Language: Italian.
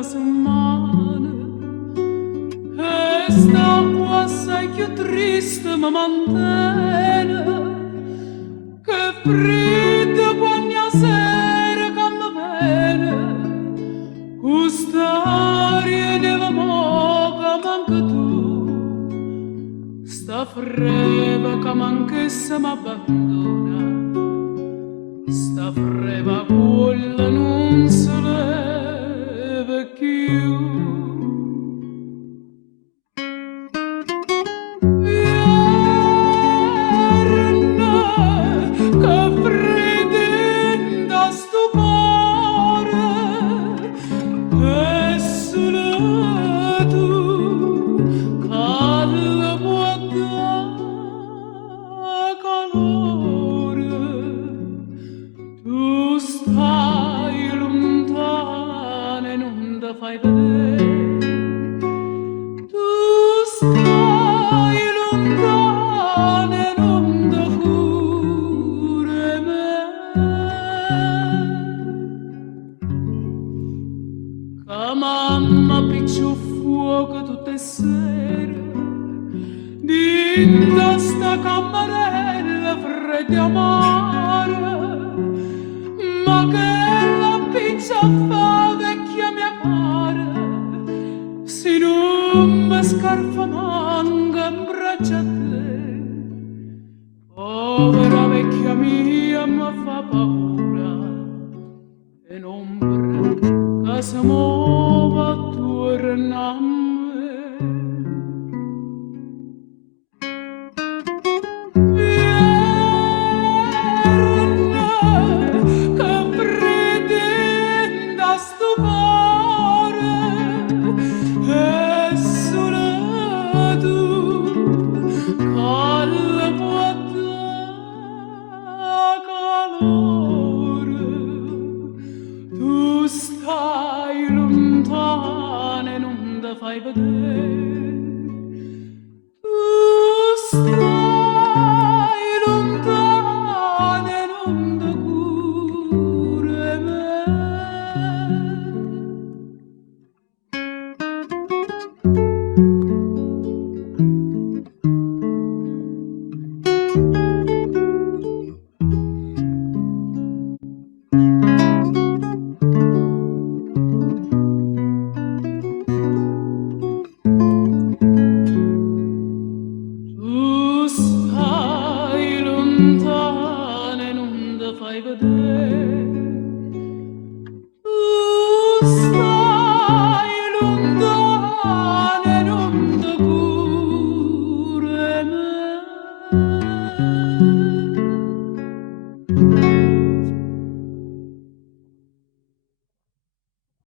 una setmana e sta assai più triste mi mantene che freddo quando sera che mi viene quest'aria neve moca manca tu sta freva che manchessa m'abbandona sta freva quella non se leva più. Vierna che fredda sto cuore e solo tu calla può dare calore. Tu stai lontana e non ti fai vedere. Tu stai lontana e non ti cura me. Che mamma picciò fuoco tutte sere dinda sta camarella fredda e amara. Ma che la pizza fa vecchia mia cara, se non mi scarfa manca in braccia a te. Povera vecchia mia mi fa paura, e l'ombra che si muove attorno a me. Tu stai lontana e non ti fai vedere. Tu stai lontana e non ti cura me. Tu stai lontana e non ti fai vedere.